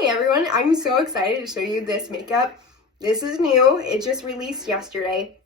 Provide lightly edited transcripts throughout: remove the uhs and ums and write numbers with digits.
Hey everyone, I'm so excited to show you this makeup. This is new, it just released yesterday.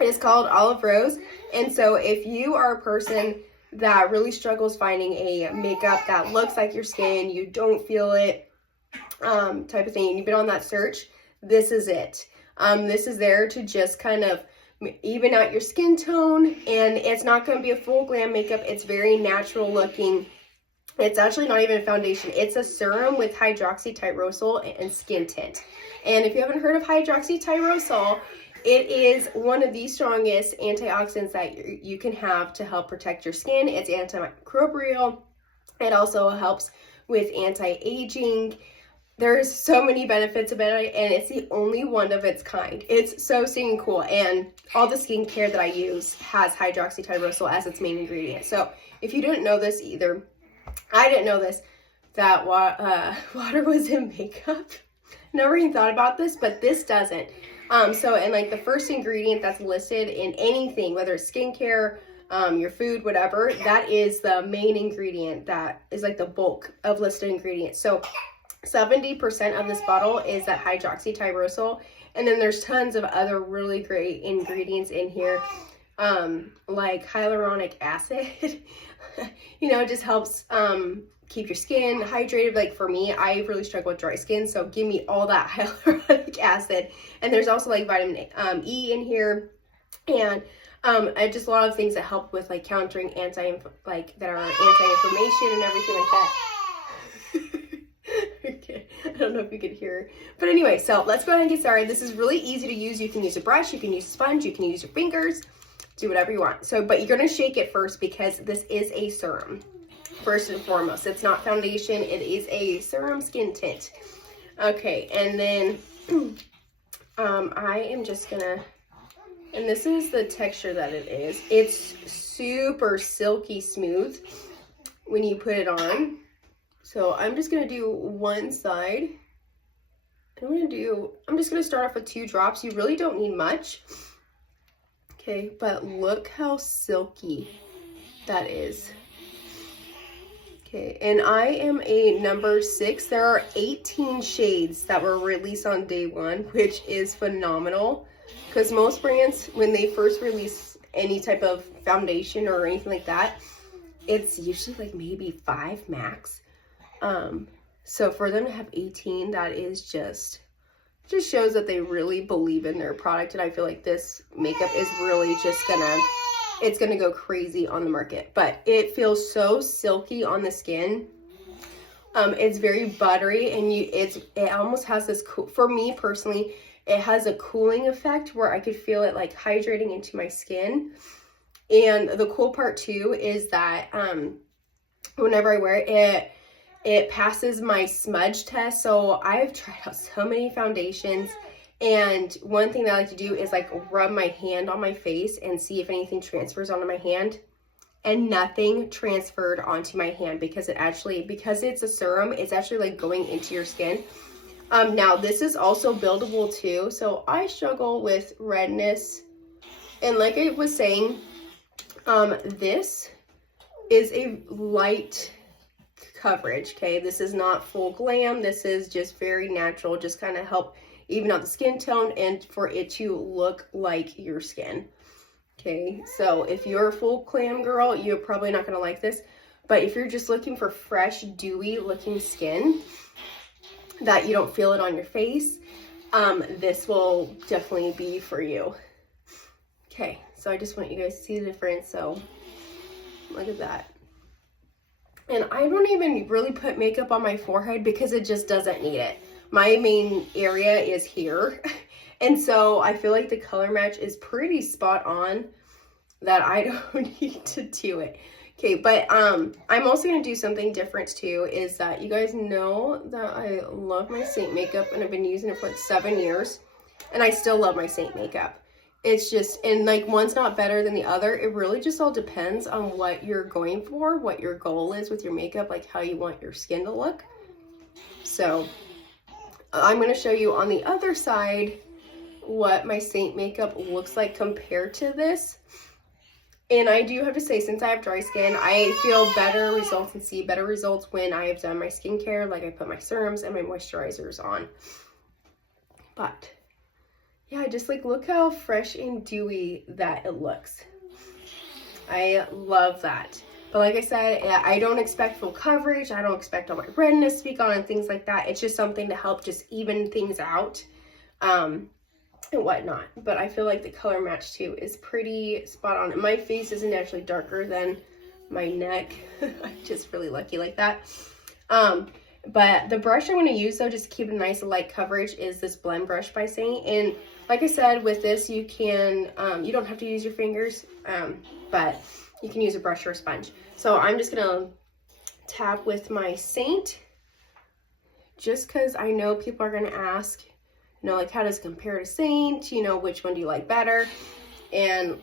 It is called Olive Rose, and so if you are a person that really struggles finding a makeup that looks like your skin, you don't feel it, type of thing, and you've been on that search, this is it. This is there to just kind of even out your skin tone, and it's not going to be a full glam makeup. It's very natural looking. It's actually not even a foundation. It's a serum with hydroxytyrosol and skin tint. And if you haven't heard of hydroxytyrosol, it is one of the strongest antioxidants that you can have to help protect your skin. It's antimicrobial. It also helps with anti-aging. There's so many benefits about it, and it's the only one of its kind. It's so stinking cool, and all the skincare that I use has hydroxytyrosol as its main ingredient. So if you didn't know this either, I didn't know this, that water was in makeup. Never even thought about this, but this doesn't. And like the first ingredient that's listed in anything, whether it's skincare, your food, whatever, that is the main ingredient that is like the bulk of listed ingredients. So 70% of this bottle is that hydroxytyrosol, and then there's tons of other really great ingredients in here, like hyaluronic acid. You know, it just helps keep your skin hydrated. Like for me, I really struggle with dry skin, so give me all that hyaluronic acid. And there's also like vitamin E in here, and just a lot of things that help with like countering that are anti-inflammation and everything like that. Okay, I don't know if you could hear, but anyway, so let's go ahead and get started. This is really easy to use. You can use a brush, you can use a sponge, you can use your fingers, do whatever you want. So, but you're gonna shake it first because this is a serum. First and foremost, it's not foundation, it is a serum skin tint. Okay, and then I am just gonna, and this is the texture that it is. It's super silky smooth when you put it on. So I'm just gonna do one side. I'm just gonna start off with 2 drops. You really don't need much. Okay, but look how silky that is. Okay, and I am a number 6. There are 18 shades that were released on day 1, which is phenomenal. Because most brands, when they first release any type of foundation or anything like that, it's usually like maybe 5 max. So for them to have 18, that is just shows that they really believe in their product. And I feel like this makeup is really just it's gonna go crazy on the market. But it feels so silky on the skin. It's very buttery, and it almost has this for me personally, it has a cooling effect where I could feel it like hydrating into my skin. And the cool part too is that whenever I wear it, it passes my smudge test. So I've tried out so many foundations, and one thing that I like to do is like rub my hand on my face and see if anything transfers onto my hand, and nothing transferred onto my hand because it's a serum, it's actually like going into your skin. Now this is also buildable too, so I struggle with redness, and like I was saying, this is a light coverage. Okay, this is not full glam, this is just very natural, just kind of help even out the skin tone and for it to look like your skin. Okay, so if you're a full glam girl, you're probably not going to like this, but if you're just looking for fresh, dewy looking skin that you don't feel it on your face, this will definitely be for you. Okay, so I just want you guys to see the difference. So look at that. And I don't even really put makeup on my forehead because it just doesn't need it. My main area is here. And so I feel like the color match is pretty spot on that I don't need to do it. Okay, but I'm also going to do something different too, is that you guys know that I love my Seint makeup, and I've been using it for like 7 years, and I still love my Seint makeup. It's just, and like one's not better than the other. It really just all depends on what you're going for, what your goal is with your makeup, like how you want your skin to look. So I'm going to show you on the other side what my Seint makeup looks like compared to this. And I do have to say, since I have dry skin, I feel better results and see better results when I have done my skincare. Like I put my serums and my moisturizers on. But yeah, just like look how fresh and dewy that it looks. I love that. But like I said, I don't expect full coverage. I don't expect all my redness to be gone and things like that. It's just something to help just even things out. And whatnot. But I feel like the color match too is pretty spot on. And my face isn't actually darker than my neck. I'm just really lucky like that. But the brush I'm going to use though, just to keep a nice light coverage, is this blend brush by Seint. And like I said, with this you can, you don't have to use your fingers, but you can use a brush or a sponge. So I'm just going to tap with my Seint, just because I know people are going to ask, you know, like, how does it compare to Seint? You know, which one do you like better? And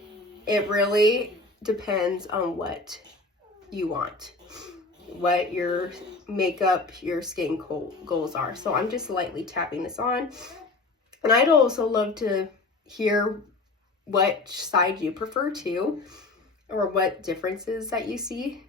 it really depends on what you want, what your makeup, your skin goals are. So I'm just lightly tapping this on. And I'd also love to hear what side you prefer to, or what differences that you see.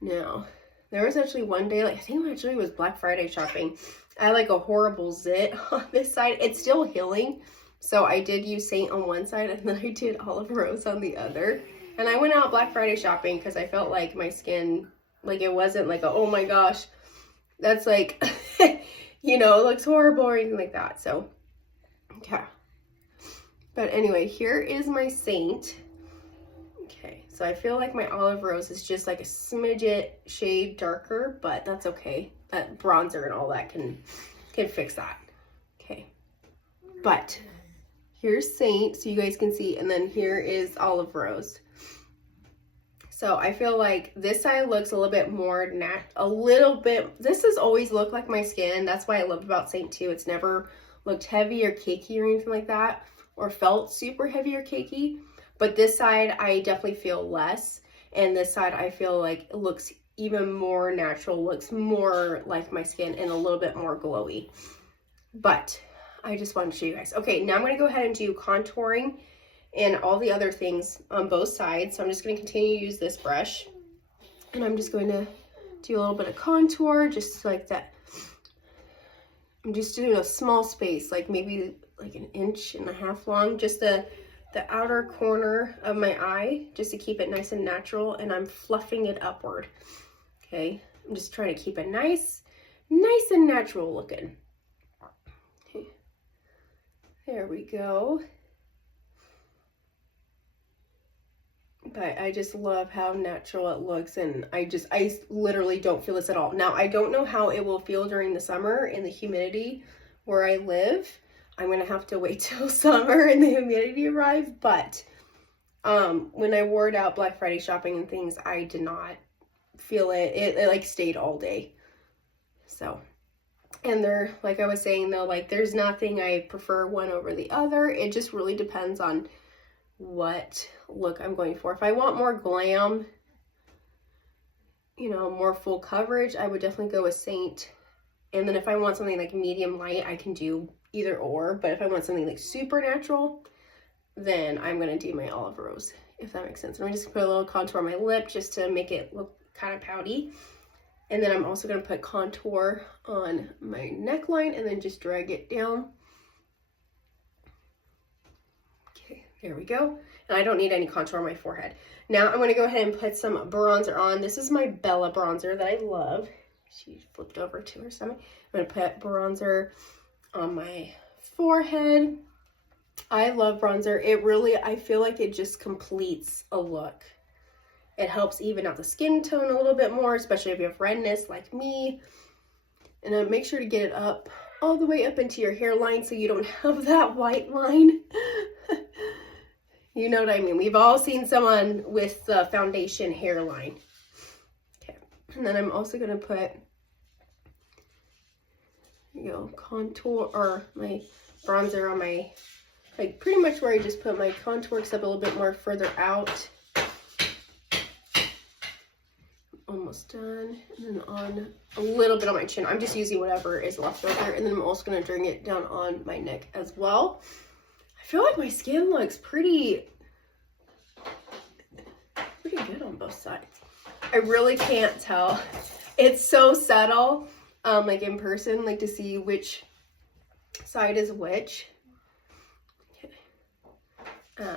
Now, there was actually one day, like I think actually it was Black Friday shopping. I had like a horrible zit on this side. It's still healing. So I did use Seint on one side and then I did Olive Rose on the other. And I went out Black Friday shopping because I felt like my skin, like it wasn't like a, oh my gosh, that's like, you know, it looks horrible or anything like that. So, yeah. But anyway, here is my Seint. Okay, so I feel like my Olive Rose is just like a smidget shade darker, but that's okay. That bronzer and all that can fix that. Okay, but here's Seint, so you guys can see, and then here is Olive Rose. So I feel like this side looks a little bit more this has always looked like my skin. That's why I love about Seint too. It's never looked heavy or cakey or anything like that, or felt super heavy or cakey. But this side I definitely feel less, and this side I feel like it looks even more natural, looks more like my skin and a little bit more glowy. But I just wanted to show you guys. Okay, now I'm going to go ahead and do contouring and all the other things on both sides. So I'm just going to continue to use this brush, and I'm just going to do a little bit of contour, just like that. I'm just doing a small space, like maybe like 1.5 inches long, just the outer corner of my eye, just to keep it nice and natural, and I'm fluffing it upward. Okay, I'm just trying to keep it nice and natural looking. Okay, there we go. But I just love how natural it looks, and I literally don't feel this at all. Now, I don't know how it will feel during the summer in the humidity where I live. I'm gonna have to wait till summer and the humidity arrives, but when I wore it out Black Friday shopping and things, I did not feel it. It like stayed all day. So, and there, like I was saying though, like there's nothing I prefer one over the other. It just really depends on what look I'm going for. If I want more glam, you know, more full coverage, I would definitely go with Seint. And then if I want something like medium light, I can do either or. But if I want something like super natural, then I'm going to do my Olive Rose, if that makes sense. And I'm just put a little contour on my lip just to make it look kind of pouty. And then I'm also going to put contour on my neckline and then just drag it down. Okay, there we go. And I don't need any contour on my forehead. Now I'm going to go ahead and put some bronzer on. This is my Bella bronzer that I love. She flipped over to her stomach. I'm going to put bronzer on my forehead. I love bronzer. It really, I feel like it just completes a look. It helps even out the skin tone a little bit more, especially if you have redness like me. And then make sure to get it up all the way up into your hairline so you don't have that white line. You know what I mean? We've all seen someone with the foundation hairline. Okay, and then I'm also going to put, you know, contour or my bronzer on my, like pretty much where I just put my contour, except a little bit more further out. Almost done. And then on a little bit on my chin. I'm just using whatever is left over. And then I'm also going to bring it down on my neck as well. I feel like my skin looks pretty pretty good on both sides. I really can't tell. It's so subtle, like in person, like to see which side is which. Okay.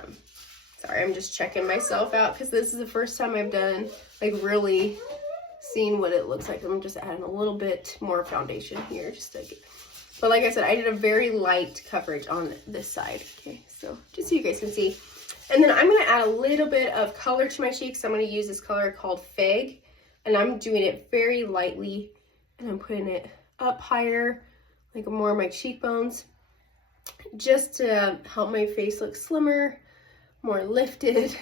Sorry, I'm just checking myself out because this is the first time I've done, like, really seen what it looks like. I'm just adding a little bit more foundation here just to get, but like I said, I did a very light coverage on this side. Okay, so just so you guys can see. And then I'm going to add a little bit of color to my cheeks. I'm going to use this color called Fig, and I'm doing it very lightly, and I'm putting it up higher, like more of my cheekbones, just to help my face look slimmer, more lifted,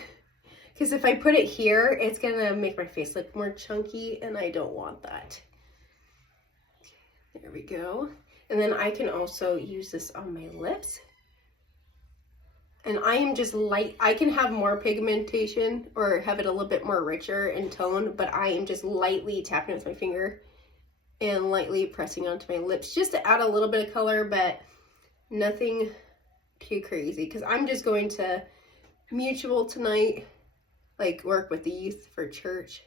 because if I put it here, it's gonna make my face look more chunky, and I don't want that. There we go. And then I can also use this on my lips, and I am just light. I can have more pigmentation or have it a little bit more richer in tone, but I am just lightly tapping it with my finger and lightly pressing onto my lips just to add a little bit of color, but nothing too crazy, because I'm just going to Mutual tonight, like work with the youth for church.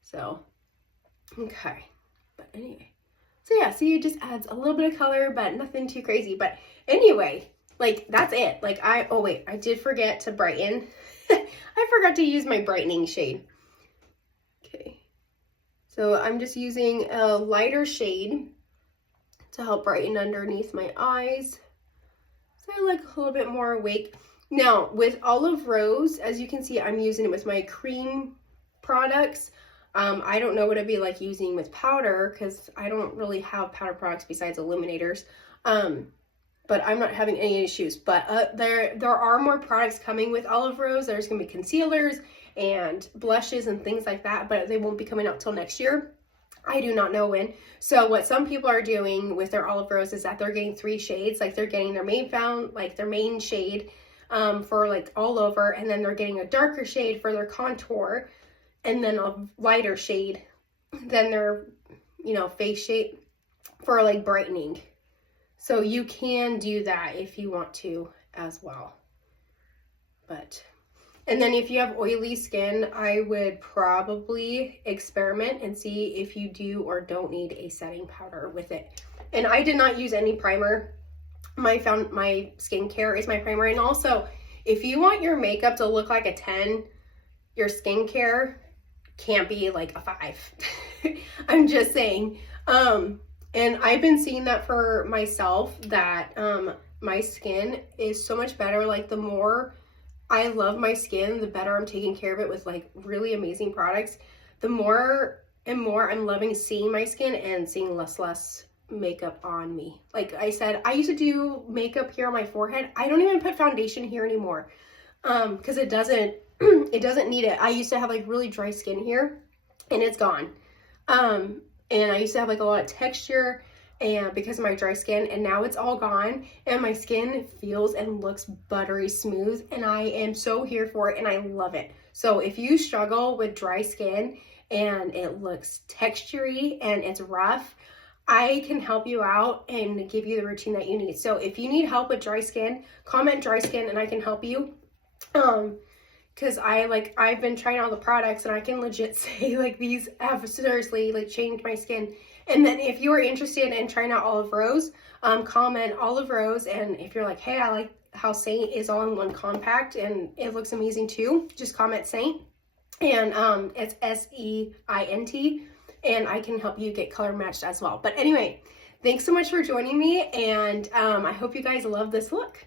So, okay. But anyway, so yeah, see, it just adds a little bit of color, but nothing too crazy. But anyway, like, that's it. Like, oh wait, I did forget to brighten. I forgot to use my brightening shade. Okay. So I'm just using a lighter shade to help brighten underneath my eyes, so I look a little bit more awake. Now, with Olive Rose, as you can see, I'm using it with my cream products. I don't know what it'd be like using with powder, because I don't really have powder products besides illuminators. But I'm not having any issues. But there are more products coming with Olive Rose. There's going to be concealers and blushes and things like that, but they won't be coming out till next year. I do not know when. So what some people are doing with their Olive Rose is that they're getting 3 shades. Like, they're getting their main shade for like all over, and then they're getting a darker shade for their contour, and then a lighter shade than their, face shade for like brightening. So you can do that if you want to as well. And then if you have oily skin, I would probably experiment and see if you do or don't need a setting powder with it. And I did not use any primer. My skincare is my primer. And also, if you want your makeup to look like a 10, your skincare can't be like a 5. I'm just saying. And I've been seeing that for myself, that my skin is so much better. Like, the more I love my skin, the better I'm taking care of it with like really amazing products. The more and more I'm loving seeing my skin and seeing less makeup on me. Like I said, I used to do makeup here on my forehead. I don't even put foundation here anymore, because it doesn't need it. I used to have like really dry skin here, and it's gone. And I used to have like a lot of texture, and because of my dry skin, and now it's all gone, and my skin feels and looks buttery smooth, and I am so here for it, and I love it. So if you struggle with dry skin and it looks textury and it's rough, I can help you out and give you the routine that you need. So if you need help with dry skin, comment dry skin and I can help you. Because I've been trying all the products, and I can legit say like these have seriously like changed my skin. And then if you are interested in trying out Olive Rose, comment Olive Rose. And if you're like, hey, I like how Seint is all in one compact and it looks amazing too, just comment Seint. And it's SEINT. And I can help you get color matched as well. But anyway, thanks so much for joining me, and I hope you guys love this look.